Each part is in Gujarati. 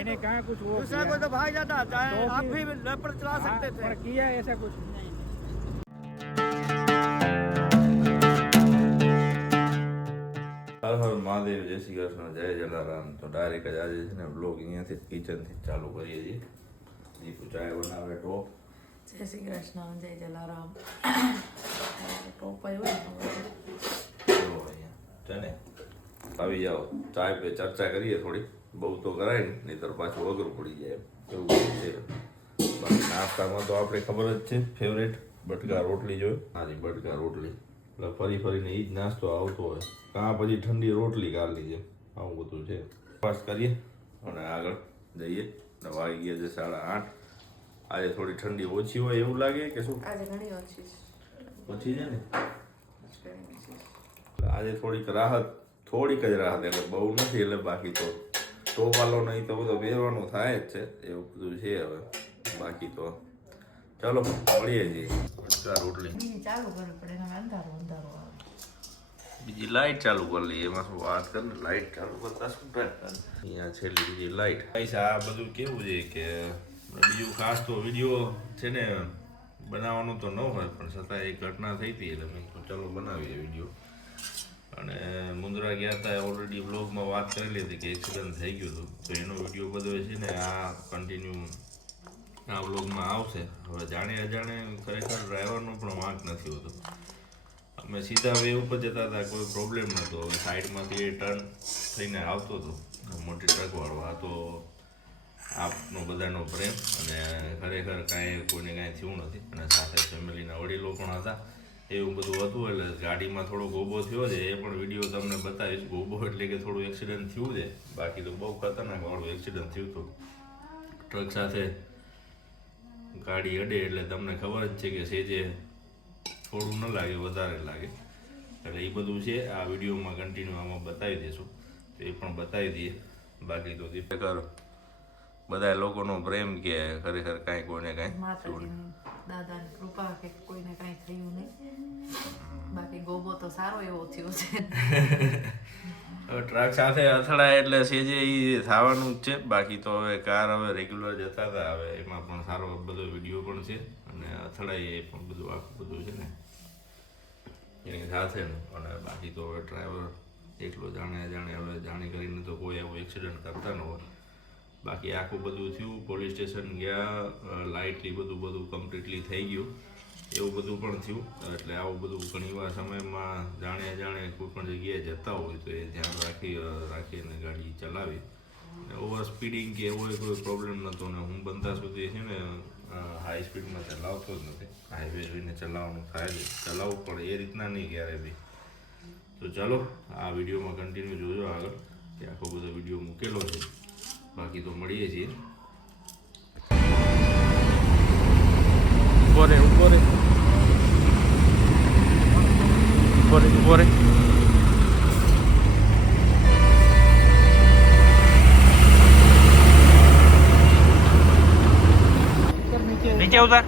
मैंने कहा कुछ वो दूसरा कोई तो भाग जाता, चाहे आप भी लेपर चला सकते थे। पर किया ऐसा कुछ હર હર મહાદેવ, જય શ્રી કૃષ્ણ, જય જલારામ. તો ડાયરેક્ટ જ આજે છે ને બ્લોગ અહીંયાથી કિચનથી ચાલુ કરીએ છીએ. દીપુ ચાય બનાવે ટોપ. જય શ્રી કૃષ્ણ, જય જલારામ. ટોપ આવ્યો જો અહીંયા છે ને આવી જાઓ, ચાય પે ચર્ચા કરીએ થોડી. બહુ તો કરાય ને, નહીંતર પાછું અઘરું પડી જાય એવું છે. બાકી નાસ્તામાં તો આપણે ખબર જ છે, ફેવરેટ બટકા રોટલી જોઈએ. હાજી બટકા રોટલી, એટલે ફરી ફરીને એ જ નાસ્તો આવતો હોય. કાં પછી ઠંડી રોટલી કાઢલી છે, આવું બધું છે. ફાસ્ટ કરીએ અને આગળ જઈએ. ને વાગી ગયા છે 8:30. આજે થોડી ઠંડી ઓછી હોય એવું લાગે કે શું? આજે ઘણી ઓછી ઓછી છે ને છે. આજે થોડીક રાહત, થોડીક જ રાહત, એટલે બહુ નથી. એટલે બાકી તો ટોપાલો નહીં તો બધો પહેરવાનું થાય જ છે, એવું બધું છે. હવે બાકી તો ચાલો મળીએ છીએ. રોટલી બીજી ચાલુ કરવી પડે, એના અંધારો અંધારો આવે. બીજી લાઈટ ચાલુ કરી લઈએ. એમાં શું વાત કરે, લાઈટ ચાલુ કરતા શું થાય. અહીંયા છેલ્લી બીજી લાઈટ. આ બધું કેવું છે કે બીજું ખાસ તો વિડીયો છે ને બનાવવાનું તો ન હોય, પણ છતાં એક ઘટના થઈ હતી એટલે મેં તો ચાલો બનાવીએ વિડીયો. અને મુંદ્રા ગયા હતા, ઓલરેડી બ્લોગમાં વાત કરેલી હતી કે એક્સિડન્ટ થઈ ગયું હતું. તો એનો વિડીયો બધો છે ને આ કન્ટિન્યુ આ બ્લોગમાં આવશે. હવે જાણે અજાણે ખરેખર ડ્રાઈવરનો પણ વાંક નથી હોતો. અમે સીધા વે ઉપર જતા હતા, કોઈ પ્રોબ્લેમ નહોતો. હવે સાઈડમાંથી એ ટર્ન થઈને આવતો હતો મોટી ટ્રકવાળો. આ તો આપનો બધાનો પ્રેમ, અને ખરેખર કાંઈ કોઈને કાંઈ થયું નથી. અને સાથે ફેમિલીના વડીલો પણ હતા, એવું બધું હતું. એટલે ગાડીમાં થોડો ગોબો થયો છે, એ પણ વિડીયો તમને બતાવીશ. ગોબો એટલે કે થોડું એક્સિડન્ટ થયું છે, બાકી તો બહુ ખતરનાક વાળું એક્સિડન્ટ થયું હતું. ટ્રક સાથે ગાડી અડે એટલે તમને ખબર જ છે કે સેજે થોડું ન લાગે, વધારે લાગે. એટલે એ બધું છે આ વિડીયોમાં કન્ટિન્યુ આમાં બતાવી દઈશું, તો એ પણ બતાવી દઈએ. બાકી તો દીપેકર બધા લોકોનો પ્રેમ કે ખરેખર કાંઈ કોઈને કાંઈ માતાજીની દાદાની કૃપા કે કોઈને કાંઈ થયું નહીં. બાકી ગોબો તો સારો એવો થયો છે. ટ્રક સાથે અથડાય એટલે સેજે એ થવાનું જ છે. બાકી તો હવે કાર હવે રેગ્યુલર જતા હતા, હવે એમાં પણ સારો બધો વિડીયો પણ છે. અને અથડાય એ પણ બધું આખું બધું છે ને એની સાથેનું. અને બાકી તો હવે ડ્રાઈવર એકલો જાણે હવે જાણી કરીને તો કોઈ એવું એક્સિડન્ટ કરતા ન હોય. બાકી આખું બધું થયું, પોલીસ સ્ટેશન ગયા, લાઇટલી બધું કમ્પ્લીટલી થઈ ગયું, એવું બધું પણ થયું. એટલે આવું બધું ઘણીવાર સમયમાં જાણે કોઈ પણ જગ્યાએ જતા હોય તો એ ધ્યાન રાખીને ગાડી ચલાવી. ઓવર સ્પીડિંગ કે એવો કોઈ પ્રોબ્લેમ નહોતો. ને હું બનતા સુધી છે ને હાઈ સ્પીડમાં ચલાવતો જ નથી. હાઈવે જોઈને ચલાવવાનું થાય છે, ચલાવવું પણ એ રીતના નહીં ક્યારે બી. તો ચાલો આ વિડીયોમાં કન્ટિન્યુ જોજો આગળ, કે આખો બધો વિડીયો મૂકેલો છે. બાકી તો મળીએ છીએ. ઉભો રે नीचे उतर.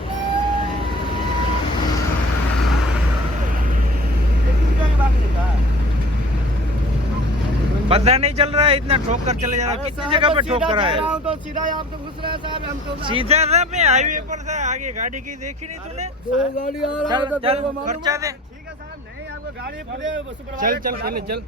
पता नहीं चल रहा है, इतना ठोक कर चले जा रहा है. कितनी जगह पे ठोक करा है? तो सीधा आप तो घुस रहा है साहब, हम तो सीधा था, मैं हाईवे पर था, आगे गाड़ी की देखी नहीं तूने? दो गाड़ी आ रहा है तो चल तेरे को मालूम खर्चा है? दे. ठीक है साहब, नहीं आपको गाड़ी पूरे चल पहले चल.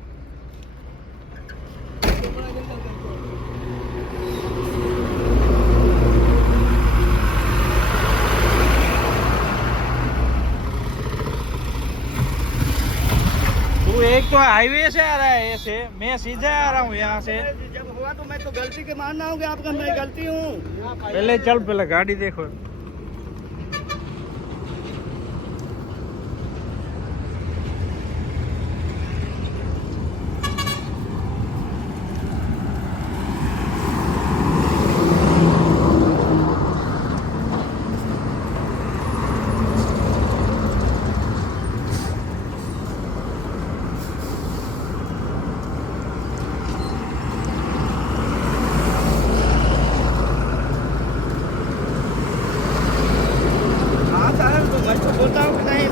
तू एक तो हाईवे से आ रहा है ऐसे, मैं सीधा आ रहा हूँ यहाँ से. जब हुआ तो मैं तो गलती के मानना हूँ कि आपका मैं गलती हूँ. पहले चल, पहले गाड़ी देखो.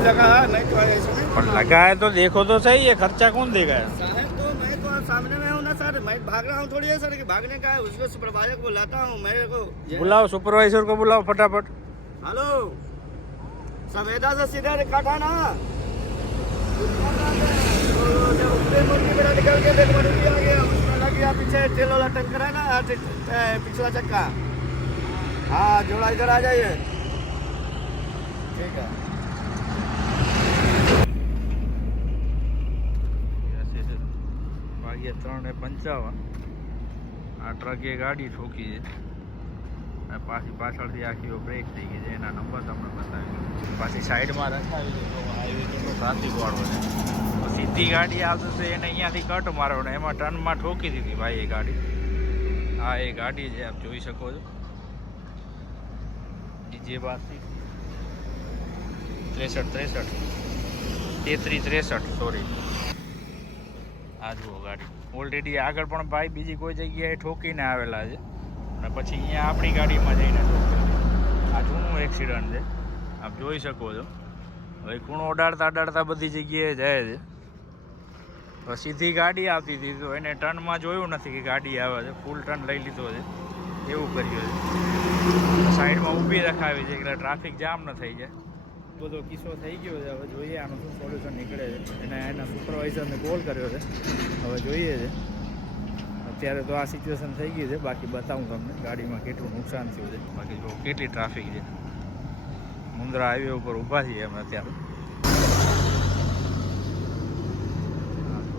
लगा नहीं तो ऐसा नहीं. पर लगा है तो देखो तो सही, ये खर्चा कौन देगा? साहब तो मैं तो सामने में हूँ ना सर, मैं भाग रहा हूँ थोड़ी है सर, कि भागने का है, उसको सुपरवाइजर को बुलाता हूँ मेरे को। बुलाओ सुपरवाइजर को, बुलाओ फटाफट। हेलो, सवेदा से सीधा काटा ना, मुर्गी मेरा निकल के देख मुर्गी आ गया, उसमें लग गया पीछे तेल वाला टंकर है ना, पिछला चक्का। हाँ, जोड़ा इधर आ जाइए। ठीक है। વાગ્યા 3:55 આ ટ્રકે ગાડી ઠોકી છે અને પાછી પાછળથી આખી બ્રેક થઈ ગઈ છે, એના નંબર તમને બતાવી પાછી સાઈડમાં રખાવી છે તો હાઈવે કેટલો ટ્રાફિક વાળો છે, તો સીધી ગાડી આવશે તો એને અહીંયાથી કટ મારવાનો, એમાં ટર્નમાં ઠોકી દીધી ભાઈ એ ગાડી। આ એ ગાડી છે, આપ જોઈ શકો છો, જે બાસી 33 સોરી, આ જુઓ ગાડી ઓલરેડી આગળ પણ ભાઈ બીજી કોઈ જગ્યાએ ઠોકીને આવેલા છે અને પછી અહીંયા આપણી ગાડીમાં જઈને ઠોકે। આ જૂનું એક્સિડન્ટ છે, આપ જોઈ શકો છો। હવે ખૂણો અડાડતા બધી જગ્યાએ જાય છે, તો સીધી ગાડી આવતી હતી તો એને ટર્નમાં જોયું નથી કે ગાડી આવે છે, ફૂલ ટર્ન લઈ લીધો છે, એવું કર્યું છે। સાઈડમાં ઊભી રખાવી છે એટલે ટ્રાફિક જામ ન થઈ જાય। બધો કિસ્સો થઈ ગયો છે, હવે જોઈએ આનું શું સોલ્યુશન નીકળે છે। એના સુપરવાઇઝરને કોલ કર્યો છે, હવે જોઈએ છે। અત્યારે તો આ સિચ્યુએશન થઈ ગઈ છે, બાકી બતાવું તમને ગાડીમાં કેટલું નુકસાન થયું છે, બાકી જો કેટલી ટ્રાફિક છે। મુંદ્રા હાઈવે ઉપર ઊભા છીએ અમે અત્યારે,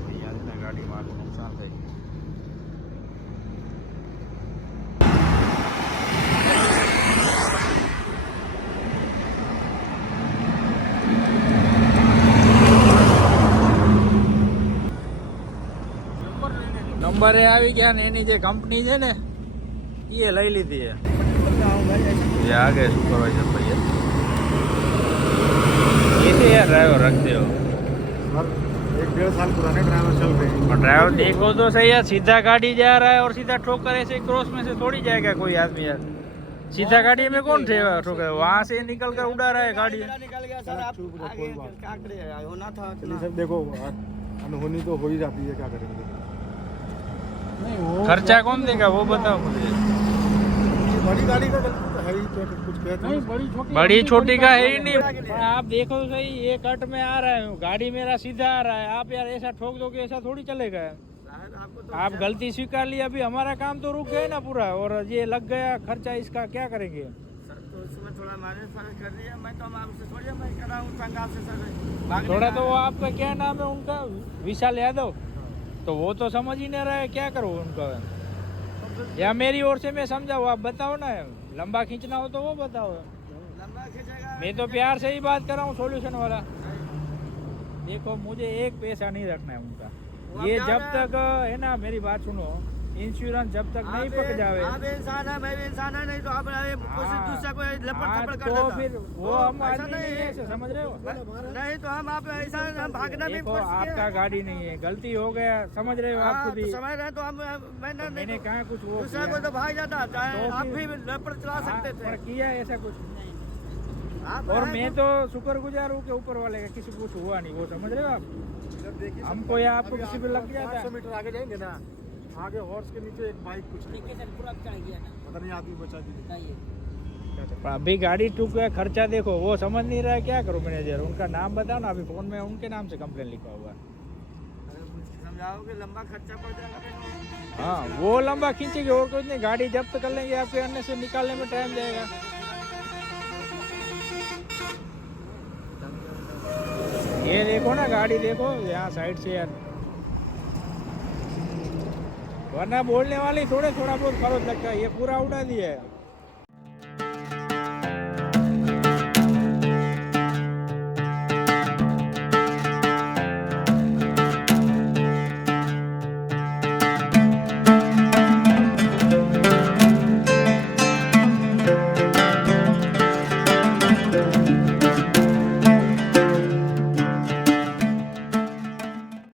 અહીંયાથી ગાડીમાં આટલું નુકસાન થઈ ગયું। નંબરે આવી ગયા ને એની જે કંપની છે ને એ લઈ લીધી છે, ये आ गए सुपरवाइजर भैया, ये थे यार ड्राइवर रखते हो सर, 1-1.5 साल पुराने ड्राइवर चल रहे हैं। और ड्राइवर देखो तो सही यार, सीधा गाड़ी जा रहा है और सीधा ठोकर ऐसे क्रॉस में से थोड़ी जाएगा कोई आदमी यार। सीधा गाड़ी में कौन थे ठोकर, वहाँ से निकल कर उड़ा रहा है गाड़ी। निकल गया सर, आप आगे क्या करें, होना था। सर देखो अनहोनी तो हो ही जाती है, क्या करेंगे। नहीं वो खर्चा कौन देगा वो बताओ मुझे। बड़ी गाड़ी का गलती तो है ही, तो कुछ कहते नहीं, बड़ी छोटी का है ही नहीं। आप देखो तो सही, ये कट में आ रहा है, गाड़ी मेरा सीधा आ रहा है, आप यार ऐसा ठोक दोगे, ऐसा थोड़ी चलेगा। आप गलती स्वीकार ली, अभी हमारा काम तो रुक गया ना पूरा, और ये लग गया खर्चा, इसका क्या करेंगे। सर तो उसमें थोड़ा माइनस फर्क कर दिया, मैं तो आपसे थोड़ी मैं कर रहा हूँ पंजाब से सर। थोड़ा तो वो आपका क्या नाम है उनका, विशाल यादव, तो वो तो समझ ही नहीं रहा है, क्या करूँ उनका। या मेरी ओर से मैं समझाऊँ, आप बताओ ना, लंबा खींचना हो तो वो बताओ। लंबा खींचेगा, मैं तो प्यार से ही बात कर रहा हूँ, सॉल्यूशन वाला। देखो मुझे एक पैसा नहीं रखना है उनका, ये जब तक है ना, मेरी बात सुनो, इंश्योरेंस जब तक नहीं पक जावे। आप इंसान है, मैं भी इंसान है, नहीं तो आप दूसरा कोई लपड़ थपड़ कर तो देता। फिर वो हम आदमी नहीं है, ऐसे समझ रहे हो। नहीं तो हम आप ऐसा हम भागना भी देखो आपका गाड़ी नहीं है, गलती हो गया, समझ रहे हो आप खुद ही। समझ रहे तो हम मैंने कहा कुछ वो दूसरा को तो भाग जाता, चाहे तो आप फिर- भी लपड़ चला सकते थे। पर किया ऐसा कुछ। आप और मैं तो शुक्रगुजार हूँ कि ऊपर वाले का किसी को कुछ हुआ नहीं, वो समझ रहे हो आप। हमको या आपको किसी पे लग गया था। 500 मीटर आगे जाएंगे ना, आगे हॉर्स के नीचे एक बाइक कुछ नहीं, पता नहीं आदमी बचा दी। पर अभी गाड़ी टूक गया, खर्चा देखो, वो समझ नहीं रहा है, क्या करूँ मैनेजर, उनका नाम बताओ ना, अभी फोन में उनके नाम से कंप्लेन लिखा हुआ है। समझाओ कि लंबा खर्चा पड़ जाएगा। हाँ वो लंबा खींचेंगे और कुछ नहीं, गाड़ी जब्त कर लेंगे, आपके अन्य से निकालने में टाइम जाएगा। ये देखो ना गाड़ी देखो, यहाँ साइड से यार, वरना बोलने वाली थोड़ा बहुत फर्क लगता है, ये पूरा उड़ा दिया है।